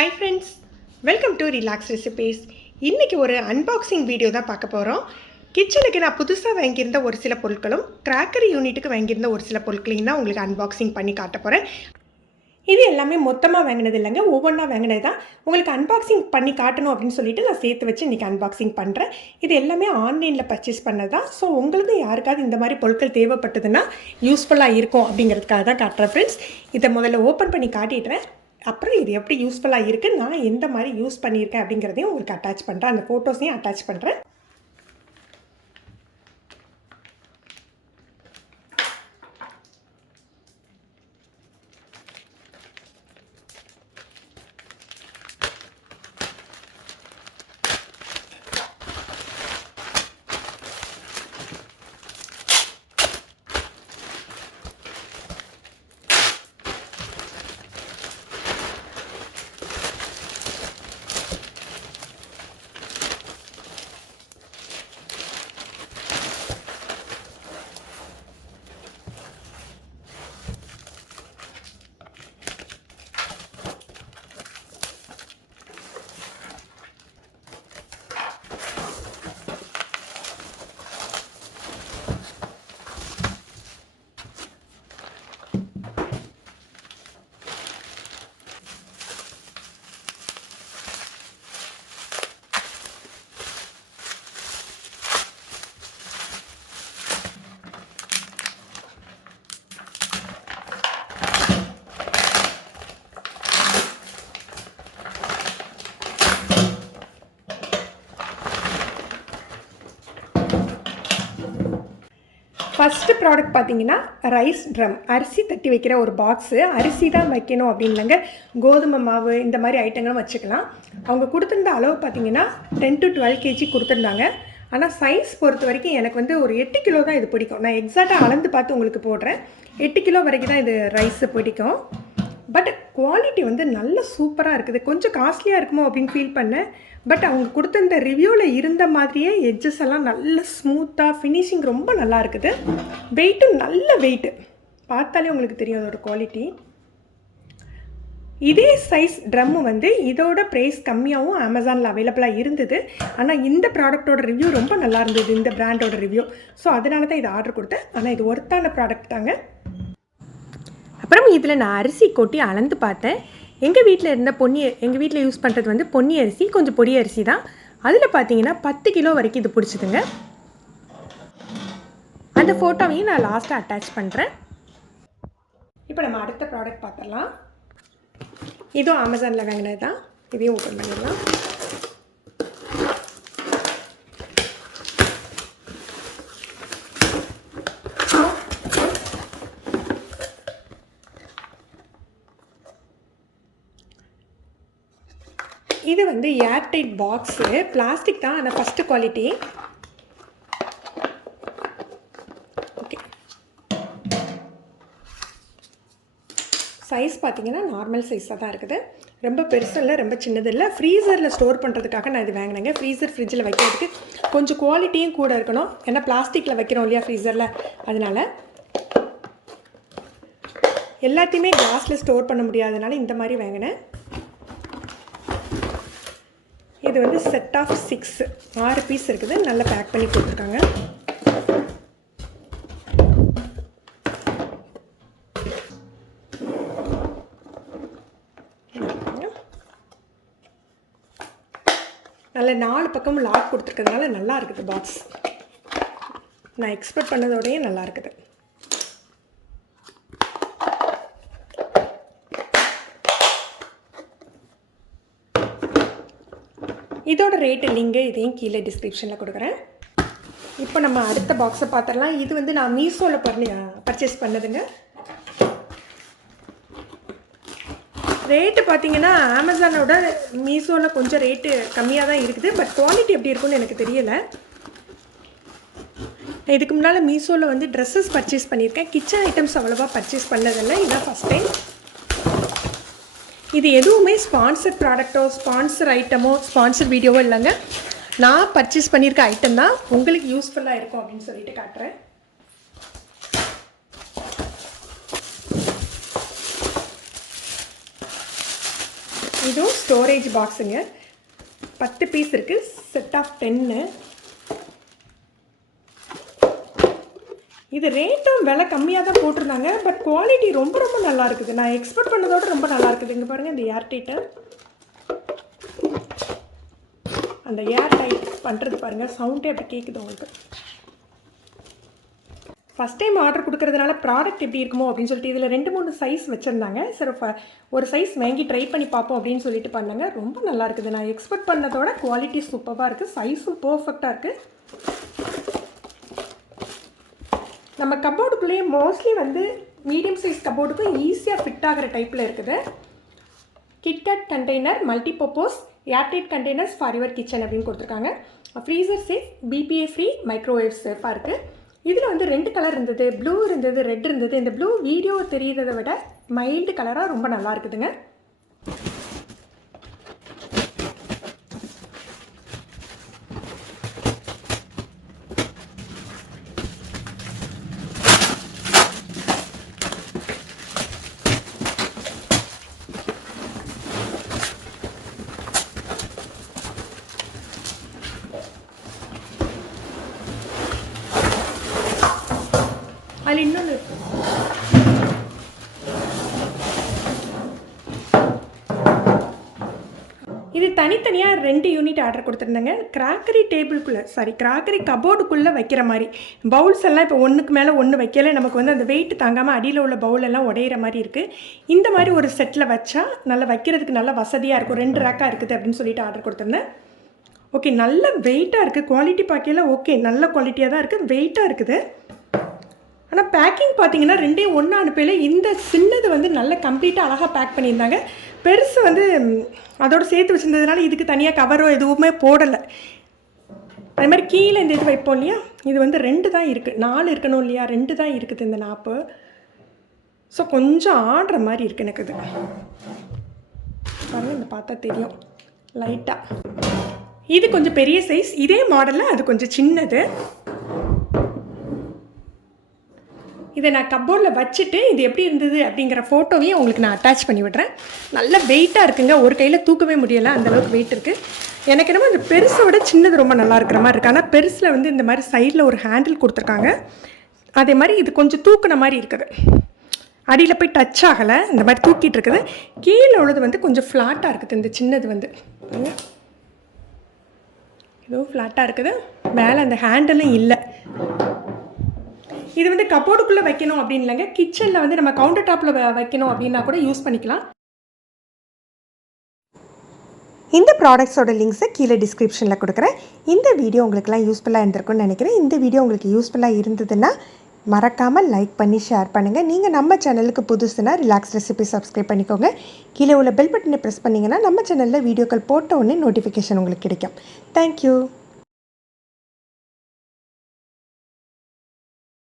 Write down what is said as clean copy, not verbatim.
Hi friends, welcome to relax recipes. இன்றைக்கி ஒரு unboxing video தான் பார்க்க போகிறோம். கிச்சனுக்கு நான் புதுசாக வாங்கியிருந்த ஒரு சில பொருட்களும் கிராக்கரி யூனிட்டுக்கு வாங்கியிருந்த ஒரு சில பொருட்களையும் தான் உங்களுக்கு அன்பாக்சிங் பண்ணி காட்ட போகிறேன். இது எல்லாமே மொத்தமாக வாங்கினது இல்லைங்க, ஒவ்வொன்றா வாங்கினது தான். உங்களுக்கு அன்பாக்சிங் பண்ணி காட்டணும் அப்படின்னு சொல்லிட்டு நான் சேர்த்து வச்சு இன்றைக்கி அன்பாக்சிங் பண்ணுறேன். இது எல்லாமே ஆன்லைனில் பர்ச்சேஸ் பண்ணது தான். ஸோ உங்களுக்கு யாருக்காவது இந்த மாதிரி பொருட்கள் தேவைப்பட்டதுன்னா யூஸ்ஃபுல்லாக இருக்கும் அப்படிங்கிறதுக்காக தான் காட்டுறேன் ஃப்ரெண்ட்ஸ். இதை முதல்ல ஓப்பன் பண்ணி காட்டிடுறேன். அப்புறம் இது எப்படி யூஸ்ஃபுல்லாக இருக்குது, நான் எந்த மாதிரி யூஸ் பண்ணியிருக்கேன் அப்படிங்கிறதையும் உங்களுக்கு அட்டாச் பண்ணுறேன். அந்த ஃபோட்டோஸையும் அட்டாச் பண்ணுறேன். ஃபஸ்ட்டு ப்ராடக்ட் பார்த்தீங்கன்னா ரைஸ் ட்ரம், அரிசி தட்டி வைக்கிற ஒரு பாக்ஸு. அரிசி தான் வைக்கணும் அப்படின்லங்க, கோதுமை மாவு இந்த மாதிரி ஐட்டங்களும் வச்சுக்கலாம். அவங்க கொடுத்துருந்த அளவு பார்த்தீங்கன்னா 10 to 12 kg கொடுத்துருந்தாங்க. ஆனால் சைஸ் பொறுத்த வரைக்கும் எனக்கு வந்து ஒரு 8 கிலோ தான் இது பிடிக்கும். நான் எக்ஸாக்டாக அளந்து பார்த்து உங்களுக்கு போடுறேன். 8 கிலோ வரைக்கும் தான் இது ரைஸு பிடிக்கும். பட் குவாலிட்டி வந்து நல்ல சூப்பராக இருக்குது. கொஞ்சம் காஸ்ட்லியாக இருக்குமோ அப்படின்னு ஃபீல் பண்ணேன். பட் அவங்க கொடுத்த இந்த ரிவ்யூவில் இருந்த மாதிரியே எட்ஜஸ் எல்லாம் நல்ல ஸ்மூத்தாக, ஃபினிஷிங் ரொம்ப நல்லா இருக்குது. வெயிட்டும் நல்ல வெயிட்டு, பார்த்தாலே உங்களுக்கு தெரியும் அதோட குவாலிட்டி. இதே சைஸ் ட்ரம்மு வந்து இதோட ப்ரைஸ் கம்மியாகவும் அமேசானில் அவைலபிளாக இருந்தது. ஆனால் இந்த ப்ராடக்டோட ரிவ்யூ ரொம்ப நல்லா இருந்தது, இந்த பிராண்டோட ரிவ்யூ. ஸோ அதனால தான் இதை ஆர்டர் கொடுத்தேன். ஆனால் இது ஒர்த்தான ப்ராடக்ட் தாங்க. அப்புறம் இதில் நான் அரிசி கொட்டி அளந்து பார்த்தேன். எங்கள் வீட்டில் இருந்த எங்கள் வீட்டில் யூஸ் பண்ணுறது வந்து பொன்னி அரிசி, கொஞ்சம் பொடி அரிசி தான். அதில் பார்த்தீங்கன்னா 10 கிலோ வரைக்கும் இது பிடிச்சிதுங்க. அந்த ஃபோட்டோவையும் நான் லாஸ்ட்டாக அட்டாச் பண்ணுறேன். இப்போ நம்ம அடுத்த ப்ராடக்ட் பார்த்துடலாம். இதுவும் அமேசானில் வாங்கினது தான். இதையும் ஓப்பன் பண்ணிடலாம். இது வந்து ஏர்டைட் பாக்ஸு, பிளாஸ்டிக் தான், ஆனால் ஃபஸ்ட்டு குவாலிட்டி. ஓகே, சைஸ் பார்த்தீங்கன்னா நார்மல் சைஸாக தான் இருக்குது. ரொம்ப பெருசும் இல்லை, ரொம்ப சின்னது இல்லை. ஃப்ரீசரில் ஸ்டோர் பண்ணுறதுக்காக நான் இது வாங்கினேங்க. ஃப்ரிட்ஜில் வைக்கிறதுக்கு கொஞ்சம் குவாலிட்டியும் கூட இருக்கணும். ஏன்னா பிளாஸ்டிக்கில் வைக்கிறோம் இல்லையா ஃப்ரீசரில், அதனால் எல்லாத்தையுமே கிளாஸில் ஸ்டோர் பண்ண முடியாதனால இந்த மாதிரி வாங்கினேன். இது வந்து செட் ஆஃப் 6 பீஸ் இருக்குது. நல்லா பேக் பண்ணி கொடுத்துருக்காங்க. நல்ல 4 பக்கமும் லாக் கொடுத்துருக்கிறதுனால நல்லா இருக்குது பாக்ஸ். நான் எக்ஸ்பெக்ட் பண்ணதோடையே நல்லா இருக்குது. இதோட ரேட்டு லிங்கு இதையும் கீழே டிஸ்கிரிப்ஷனில் கொடுக்குறேன். இப்போ நம்ம அடுத்த பாக்ஸை பார்த்துடலாம். இது வந்து நான் மீஷோவில் பர்ச்சேஸ் பண்ணதுங்க. ரேட்டு பார்த்தீங்கன்னா அமேசானோட மீஷோவில் கொஞ்சம் ரேட்டு கம்மியாக தான் இருக்குது. பட் குவாலிட்டி எப்படி இருக்குன்னு எனக்கு தெரியலை. இதுக்கு முன்னால் மீஷோவில் வந்து ட்ரெஸ்ஸஸ் பர்ச்சேஸ் பண்ணியிருக்கேன். கிச்சன் ஐட்டம்ஸ் அவ்வளோவா பர்ச்சேஸ் பண்ணதில்லை. இதுதான் ஃபஸ்ட் டைம். இது எதுவுமே ஸ்பான்சர் ப்ராடக்டோ, ஸ்பான்சர் ஐட்டமோ, ஸ்பான்சர் வீடியோவோ இல்லைங்க. நான் பர்ச்சேஸ் பண்ணியிருக்க ஐட்டம் தான். உங்களுக்கு யூஸ்ஃபுல்லாக இருக்கும் அப்படின்னு சொல்லிட்டு காட்டுறேன். இதுவும் ஸ்டோரேஜ் பாக்ஸுங்க. 10 பீஸ் இருக்குது, செட் ஆஃப் 10. இது ரேட்டும் விலை கம்மியாக தான் போட்டிருந்தாங்க. பட் குவாலிட்டி ரொம்ப ரொம்ப நல்லா இருக்குது. நான் எக்ஸ்பெக்ட் பண்ணதோட ரொம்ப நல்லா இருக்குது. இங்கே பாருங்கள், இந்த ஏர் டைட்டு, அந்த ஏர் டைட் பண்ணுறது பாருங்கள், சவுண்டே அப்படி கேட்குது உங்களுக்கு. ஃபஸ்ட் டைம் ஆர்டர் கொடுக்குறதுனால ப்ராடக்ட் எப்படி இருக்குமோ அப்படின்னு சொல்லிட்டு இதில் 2-3 சைஸ் வச்சுருந்தாங்க. சரி, ஒரு சைஸ் வாங்கி ட்ரை பண்ணி பார்ப்போம் அப்படின்னு சொல்லிட்டு பண்ணாங்க. ரொம்ப நல்லா இருக்குது. நான் எக்ஸ்பெக்ட் பண்ணதோட குவாலிட்டி சூப்பராக இருக்குது. சைஸும் பர்ஃபெக்டாக இருக்குது. நம்ம கப்போர்டுக்குள்ளேயே மோஸ்ட்லி வந்து மீடியம் சைஸ் கப்போர்டுக்கும் ஈஸியாக ஃபிட் ஆகிற டைப்பில் இருக்குது. KitKat container, multipurpose, airtight containers for your kitchen அப்படின்னு கொடுத்துருக்காங்க. Freezer safe, BPA free, microwave சேஃபாக இருக்குது. இதில் வந்து 2 கலர் இருந்தது, ப்ளூ இருந்தது, ரெட் இருந்தது. இந்த ப்ளூ வீடியோ தெரிகிறத விட மைல்டு கலராக ரொம்ப நல்லா இருக்குதுங்க. அதில் இன்னொன்று இருக்குது. இது தனித்தனியாக 2 யூனிட் ஆர்டர் கொடுத்துருந்தேங்க. கிராக்கரி டேபிள்குள்ளே, கிராக்கரி கபோர்டுக்குள்ளே வைக்கிற மாதிரி பவுல்ஸ் எல்லாம் இப்போ ஒன்றுக்கு மேலே ஒன்று வைக்கல, நமக்கு வந்து அந்த வெயிட் தாங்காமல் அடியில் உள்ள பவுலெல்லாம் உடையிற மாதிரி இருக்குது. இந்த மாதிரி ஒரு செட்டில் வச்சா நல்லா வைக்கிறதுக்கு நல்லா வசதியாக இருக்கும். 2 ரேக்காக இருக்குது அப்படின்னு சொல்லிட்டு ஆர்டர் கொடுத்துருந்தேன். ஓகே, நல்ல வெயிட்டாக இருக்குது. குவாலிட்டி பார்க்கல ஓகே, நல்ல குவாலிட்டியாக தான் இருக்குது, வெயிட்டாக இருக்குது. ஆனால் பேக்கிங் பார்த்தீங்கன்னா 2 ஒன்று அனுப்பையில் இந்த சின்னது வந்து நல்ல கம்ப்ளீட்டாக அழகாக பேக் பண்ணியிருந்தாங்க. பெருசு வந்து அதோடு சேர்த்து வச்சுருந்ததுனால இதுக்கு தனியாக கவரோ எதுவுமே போடலை. அதே மாதிரி கீழே இந்த இது வைப்போம் இல்லையா, இது வந்து 2 தான் இருக்குது. 4 இருக்கணும் இல்லையா, 2 தான் இருக்குது இந்த நாப்பு. ஸோ கொஞ்சம் ஆடுற மாதிரி இருக்குது எனக்கு. இது பாருங்கள், இந்த பார்த்தா தெரியும் லைட்டாக. இது கொஞ்சம் பெரிய சைஸ், இதே மாடலில் அது கொஞ்சம் சின்னது. இதை நான் கப்போர்டில் வச்சுட்டு இது எப்படி இருந்தது அப்படிங்கிற ஃபோட்டோவையும் உங்களுக்கு நான் அட்டாச் பண்ணி விடுறேன். நல்ல வெயிட்டாக இருக்குங்க, ஒரு கையில் தூக்கவே முடியலை, அந்தளவுக்கு வெயிட் இருக்குது. எனக்கு என்னமோ இந்த பெருசை விட சின்னது ரொம்ப நல்லா இருக்கிற மாதிரி இருக்குது. ஆனால் பெருசில் வந்து இந்த மாதிரி சைடில் ஒரு ஹேண்டில் கொடுத்துருக்காங்க. அதே மாதிரி இது கொஞ்சம் தூக்குன மாதிரி இருக்குது, அடியில் போய் டச் ஆகலை, இந்த மாதிரி தூக்கிட்டு இருக்குது. கீழே உள்ளது வந்து கொஞ்சம் ஃப்ளாட்டாக இருக்குது. இந்த சின்னது வந்து ஏதோ ஃப்ளாட்டாக இருக்குது, மேலே அந்த ஹேண்டிலும் இல்லை. இது வந்து கப்போர்டுக்குள்ளே வைக்கணும் அப்படின்னு இல்லைங்க, கிச்சனில் வந்து நம்ம கவுண்டர் டாப்பில் வைக்கணும் அப்படின்னா கூட யூஸ் பண்ணிக்கலாம். இந்த ப்ராடக்ட்ஸோட லிங்க்ஸை கீழே டிஸ்கிரிப்ஷனில் கொடுக்குறேன். இந்த வீடியோ உங்களுக்குலாம் யூஸ்ஃபுல்லாக இருந்திருக்கும்னு நினைக்கிறேன். இந்த வீடியோ உங்களுக்கு யூஸ்ஃபுல்லாக இருந்ததுன்னா மறக்காமல் லைக் பண்ணி ஷேர் பண்ணுங்கள். நீங்கள் நம்ம சேனலுக்கு புதுசுனா ரிலாக்ஸ் ரெசிபி சப்ஸ்கிரைப் பண்ணிக்கோங்க. கீழே உள்ள பெல் பட்டனை ப்ரெஸ் பண்ணிங்கன்னா நம்ம சேனலில் வீடியோக்கள் போட்ட உடனே நோட்டிஃபிகேஷன் உங்களுக்கு கிடைக்கும். தேங்க்யூ.